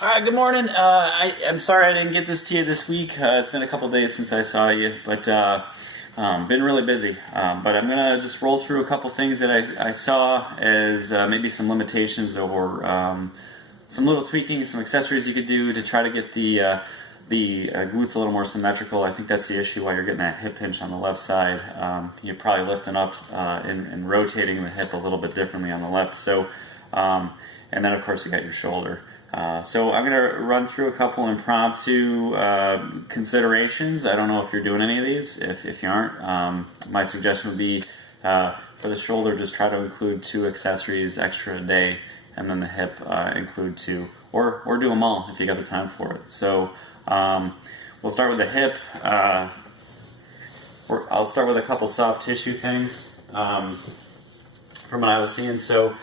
All right, good morning. I'm sorry I didn't get this to you this week. It's been a couple days since I saw you, but been really busy. But I'm gonna just roll through a couple things that I saw as maybe some limitations or some little tweaking, some accessories you could do to try to get the glutes a little more symmetrical. I think that's the issue why you're getting that hip hinge on the left side. You're probably lifting up and rotating the hip a little bit differently on the left. So, and then of course you got your shoulder. So I'm going to run through a couple impromptu considerations. I don't know if you're doing any of these. If you aren't, my suggestion would be for the shoulder, just try to include 2 accessories extra a day, and then the hip include 2, or do them all if you got the time for it. So we'll start with the hip. I'll start with a couple soft tissue things from what I was seeing. So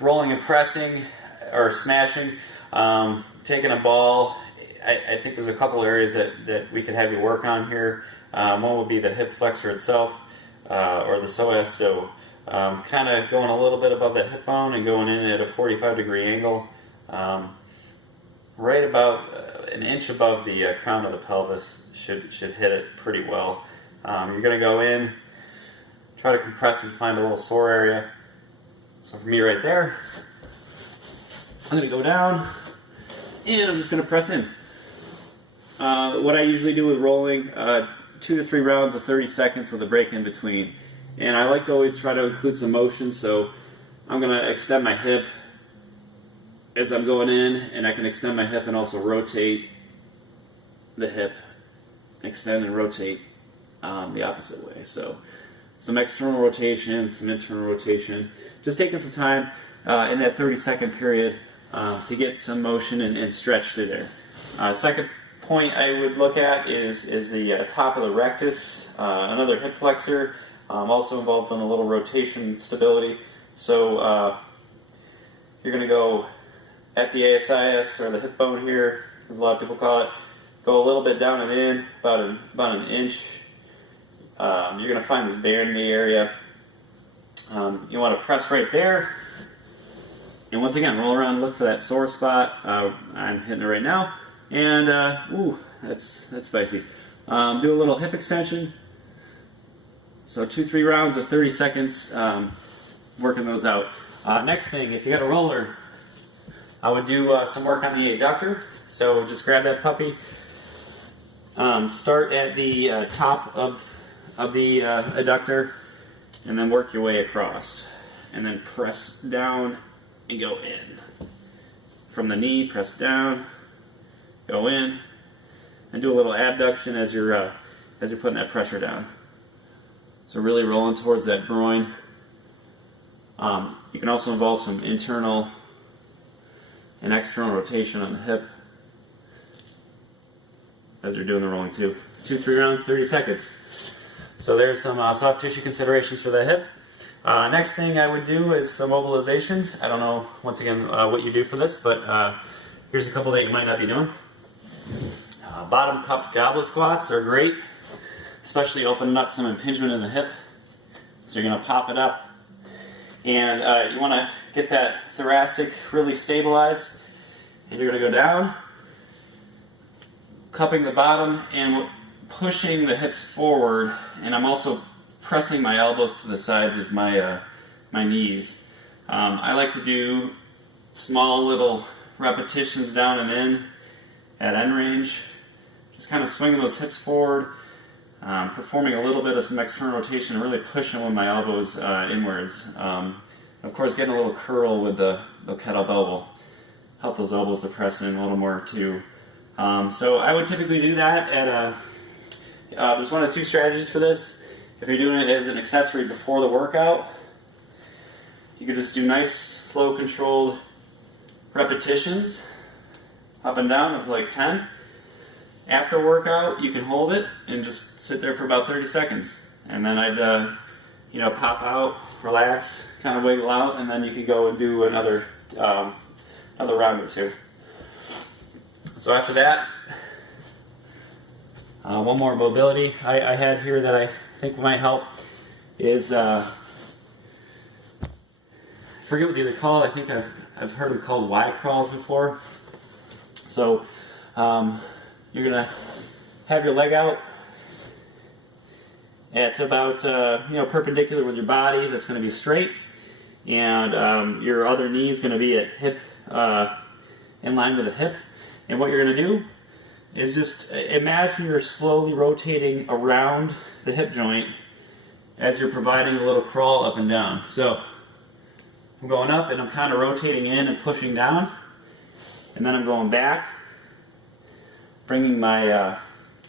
rolling and pressing, or smashing, taking a ball. I think there's a couple areas that we could have you work on here. One would be the hip flexor itself, or the psoas. So kind of going a little bit above the hip bone and going in at a 45-degree angle, right about an inch above the crown of the pelvis should hit it pretty well. You're going to go in, try to compress and find a little sore area. So for me right there, I'm going to go down, and I'm just going to press in. What I usually do with rolling, 2 to 3 rounds of 30 seconds with a break in between. And I like to always try to include some motion, so I'm going to extend my hip as I'm going in, and I can extend my hip and also rotate the hip, extend and rotate the opposite way. So some external rotation, some internal rotation. Just taking some time in that 30-second period to get some motion and stretch through there. Second point I would look at is the top of the rectus, another hip flexor, also involved in a little rotation stability. So you're going to go at the ASIS, or the hip bone here, as a lot of people call it. Go a little bit down and in, about an inch. You're going to find this band in the area. You want to press right there. And once again, roll around and look for that sore spot. I'm hitting it right now. And, ooh, that's spicy. Do a little hip extension. So 2-3 rounds of 30 seconds, working those out. Next thing, if you got a roller, I would do some work on the adductor. So just grab that puppy. Start at the top of the adductor, and then work your way across. And then press down and go in. From the knee, press down, go in, and do a little abduction as you're putting that pressure down. So really rolling towards that groin. You can also involve some internal and external rotation on the hip as you're doing the rolling too. 2-3 rounds, 30 seconds. So there's some soft tissue considerations for the hip. Next thing I would do is some mobilizations. I don't know, once again, what you do for this, but here's a couple that you might not be doing. Bottom cupped goblet squats are great, especially opening up some impingement in the hip. So you're going to pop it up. And you want to get that thoracic really stabilized. And you're going to go down, cupping the bottom and pushing the hips forward. And I'm also pressing my elbows to the sides of my knees. I like to do small little repetitions down and in at end range. Just kind of swinging those hips forward, performing a little bit of some external rotation, and really pushing with my elbows inwards. Of course, getting a little curl with the kettlebell will help those elbows to press in a little more too. So I would typically do that at there's 1 of 2 strategies for this. If you're doing it as an accessory before the workout, you could just do nice, slow, controlled repetitions, up and down of like 10. After workout, you can hold it and just sit there for about 30 seconds. And then I'd, pop out, relax, kind of wiggle out, and then you could go and do another round or 2. So after that, one more mobility I had here that I think might help is, I forget what these are called. I think I've heard them called Y crawls before. So you're gonna have your leg out at about perpendicular with your body. That's going to be straight, and your other knee is going to be at hip, in line with the hip. And what you're going to do is just imagine you're slowly rotating around the hip joint as you're providing a little crawl up and down. So I'm going up and I'm kind of rotating in and pushing down, and then I'm going back, bringing my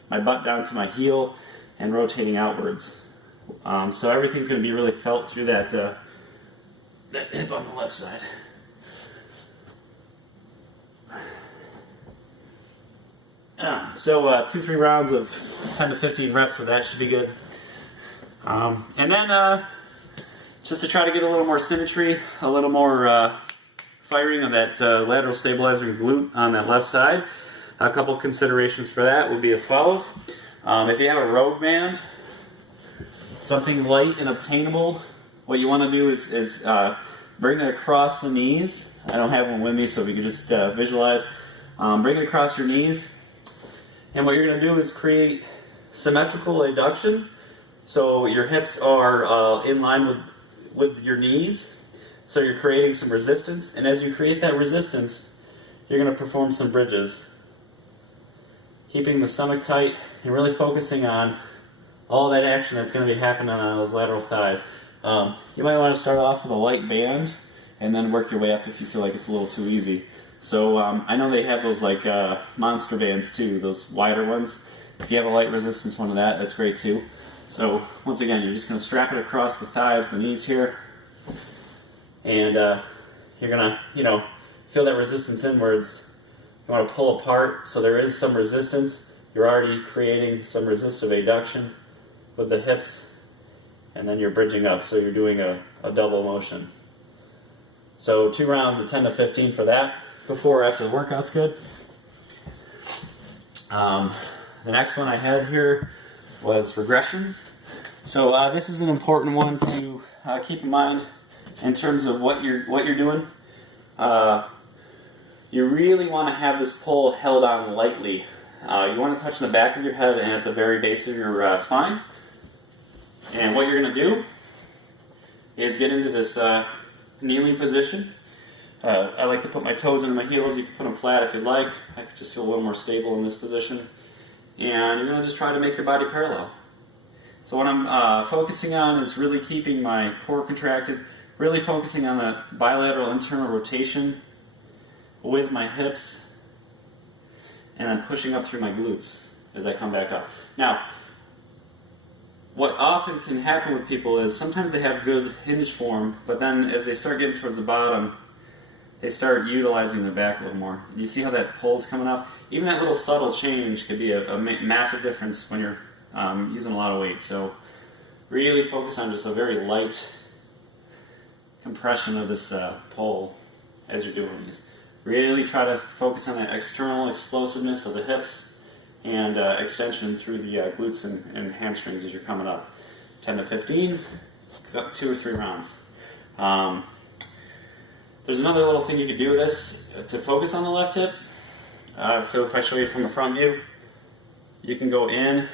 my butt down to my heel and rotating outwards. So everything's going to be really felt through that hip on the left side. So 2-3 rounds of 10 to 15 reps with that should be good. And then just to try to get a little more symmetry, a little more firing on that lateral stabilizer glute on that left side, a couple considerations for that would be as follows. If you have a road band, something light and obtainable, what you want to do is bring it across the knees. I don't have one with me, so we can just visualize. Bring it across your knees. And what you're going to do is create symmetrical adduction. So your hips are in line with your knees. So you're creating some resistance. And as you create that resistance, you're going to perform some bridges. Keeping the stomach tight and really focusing on all that action that's going to be happening on those lateral thighs. You might want to start off with a light band and then work your way up if you feel like it's a little too easy. So I know they have those like monster bands too, those wider ones. If you have a light resistance one of that, that's great too. So once again, you're just going to strap it across the thighs, the knees here, and you're going to, feel that resistance inwards. You want to pull apart, so there is some resistance. You're already creating some resistive adduction with the hips, and then you're bridging up, so you're doing a double motion. So 2 rounds of 10 to 15 for that. Before or after the workout's good. The next one I had here was regressions. So this is an important one to keep in mind in terms of what you're doing. You really want to have this pull held on lightly. You want to touch the back of your head and at the very base of your spine. And what you're going to do is get into this kneeling position. I like to put my toes into my heels. You can put them flat if you'd like. I just feel a little more stable in this position. And you're going to just try to make your body parallel. So what I'm focusing on is really keeping my core contracted, really focusing on the bilateral internal rotation with my hips, and then pushing up through my glutes as I come back up. Now, what often can happen with people is sometimes they have good hinge form, but then as they start getting towards the bottom, they start utilizing the back a little more. You see how that pull's coming up? Even that little subtle change could be a massive difference when you're using a lot of weight. So really focus on just a very light compression of this pull as you're doing these. Really try to focus on that external explosiveness of the hips and extension through the glutes and hamstrings as you're coming up. 10 to 15, 2 or 3 rounds. There's another little thing you could do with this to focus on the left hip. So if I show you from the front view, you can go in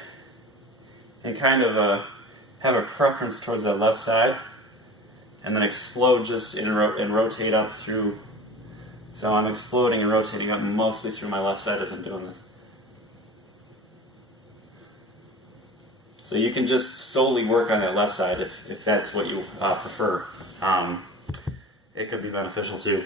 and kind of have a preference towards that left side, and then explode just and rotate up through. So I'm exploding and rotating up mostly through my left side as I'm doing this. So you can just solely work on that left side if that's what you prefer. It could be beneficial too.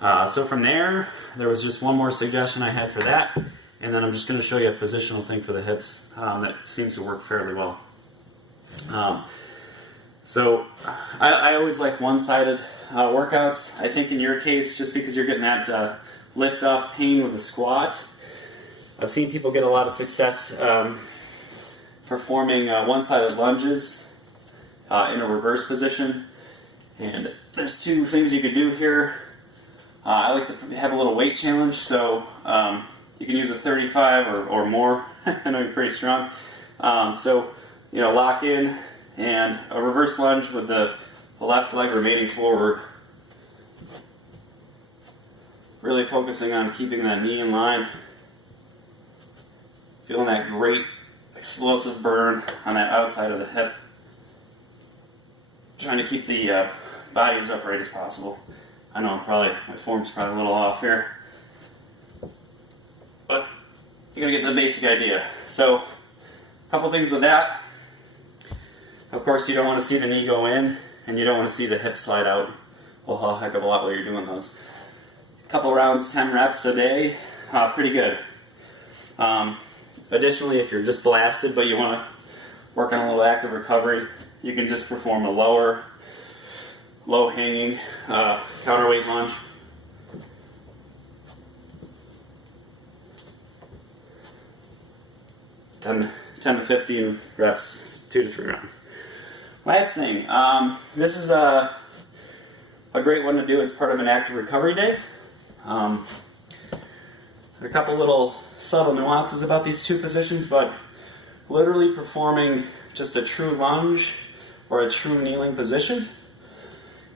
So from there was just one more suggestion I had for that, and then I'm just going to show you a positional thing for the hips that seems to work fairly well. So I always like one-sided workouts. I think in your case, just because you're getting that lift-off pain with the squat, I've seen people get a lot of success performing one-sided lunges in a reverse position. And there's 2 things you could do here. I like to have a little weight challenge, so you can use a 35 or more. I know you're pretty strong. So, lock in and a reverse lunge with the left leg remaining forward. Really focusing on keeping that knee in line. Feeling that great explosive burn on that outside of the hip. Trying to keep the body as upright as possible. I know my form's probably a little off here, but you're gonna get the basic idea. So, a couple things with that. Of course, you don't want to see the knee go in, and you don't want to see the hip slide out a whole heck of a lot while you're doing those. A couple rounds, 10 reps a day, pretty good. Additionally, if you're just blasted but you want to work on a little active recovery, you can just perform a low-hanging counterweight lunge. Ten to 15 reps, 2 to 3 rounds. Last thing, this is a great one to do as part of an active recovery day. A couple little subtle nuances about these two positions, but literally performing just a true lunge or a true kneeling position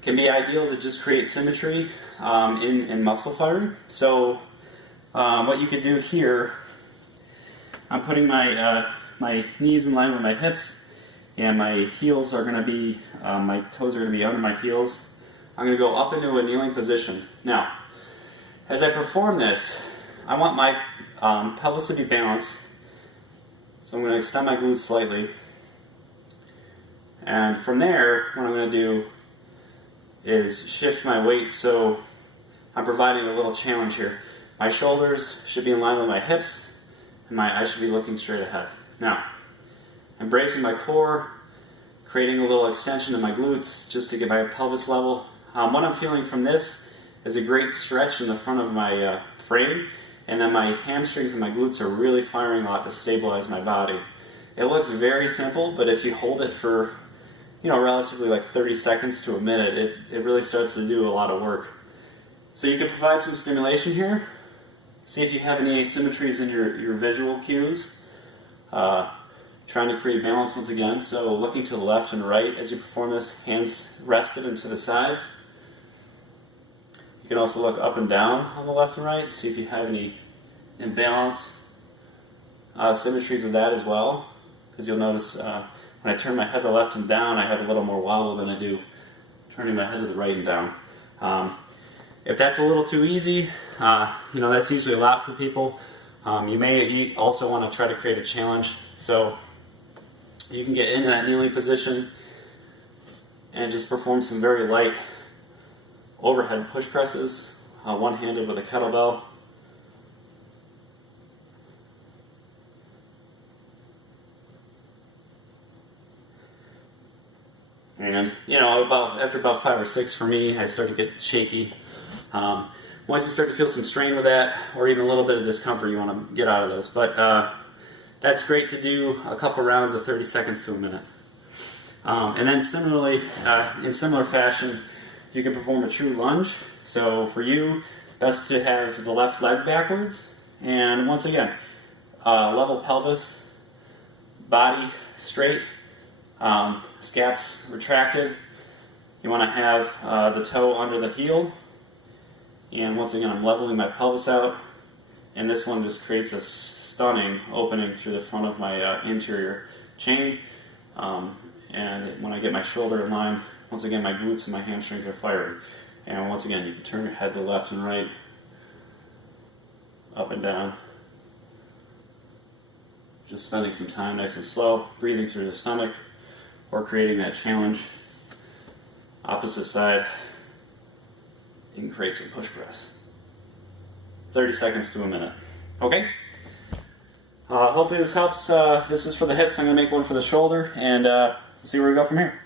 can be ideal to just create symmetry in muscle firing. So what you could do here, I'm putting my knees in line with my hips, and my heels are going to be, my toes are going to be under my heels. I'm going to go up into a kneeling position. Now, as I perform this, I want my pelvis to be balanced, so I'm going to extend my glutes slightly. And from there, what I'm going to do is shift my weight, so I'm providing a little challenge here. My shoulders should be in line with my hips, and I should be looking straight ahead. Now, embracing my core, creating a little extension of my glutes just to get my pelvis level. What I'm feeling from this is a great stretch in the front of my frame, and then my hamstrings and my glutes are really firing a lot to stabilize my body. It looks very simple, but if you hold it for relatively like 30 seconds to a minute, it really starts to do a lot of work. So you can provide some stimulation here. See if you have any asymmetries in your visual cues. Trying to create balance once again, so looking to the left and right as you perform this, hands rested into the sides. You can also look up and down on the left and right, see if you have any imbalance, symmetries with that as well, because you'll notice when I turn my head to left and down, I have a little more wobble than I do turning my head to the right and down. If that's a little too easy, that's usually a lot for people. You may also want to try to create a challenge, so you can get into that kneeling position and just perform some very light overhead push presses, one-handed with a kettlebell. And after about 5 or 6 for me, I start to get shaky. Once you start to feel some strain with that, or even a little bit of discomfort, you want to get out of those. But that's great to do a couple rounds of 30 seconds to a minute. And then similarly, in similar fashion, you can perform a true lunge. So for you, best to have the left leg backwards. And once again, level pelvis, body straight, scaps retracted. You want to have the toe under the heel. And once again, I'm leveling my pelvis out. And this one just creates a stunning opening through the front of my interior chain. And when I get my shoulder in line, once again, my glutes and my hamstrings are firing. And once again, you can turn your head to left and right, up and down. Just spending some time nice and slow, breathing through the stomach, or creating that challenge. Opposite side, you can create some push press. 30 seconds to a minute. Okay? Hopefully this helps. This is for the hips. I'm going to make one for the shoulder, and see where we go from here.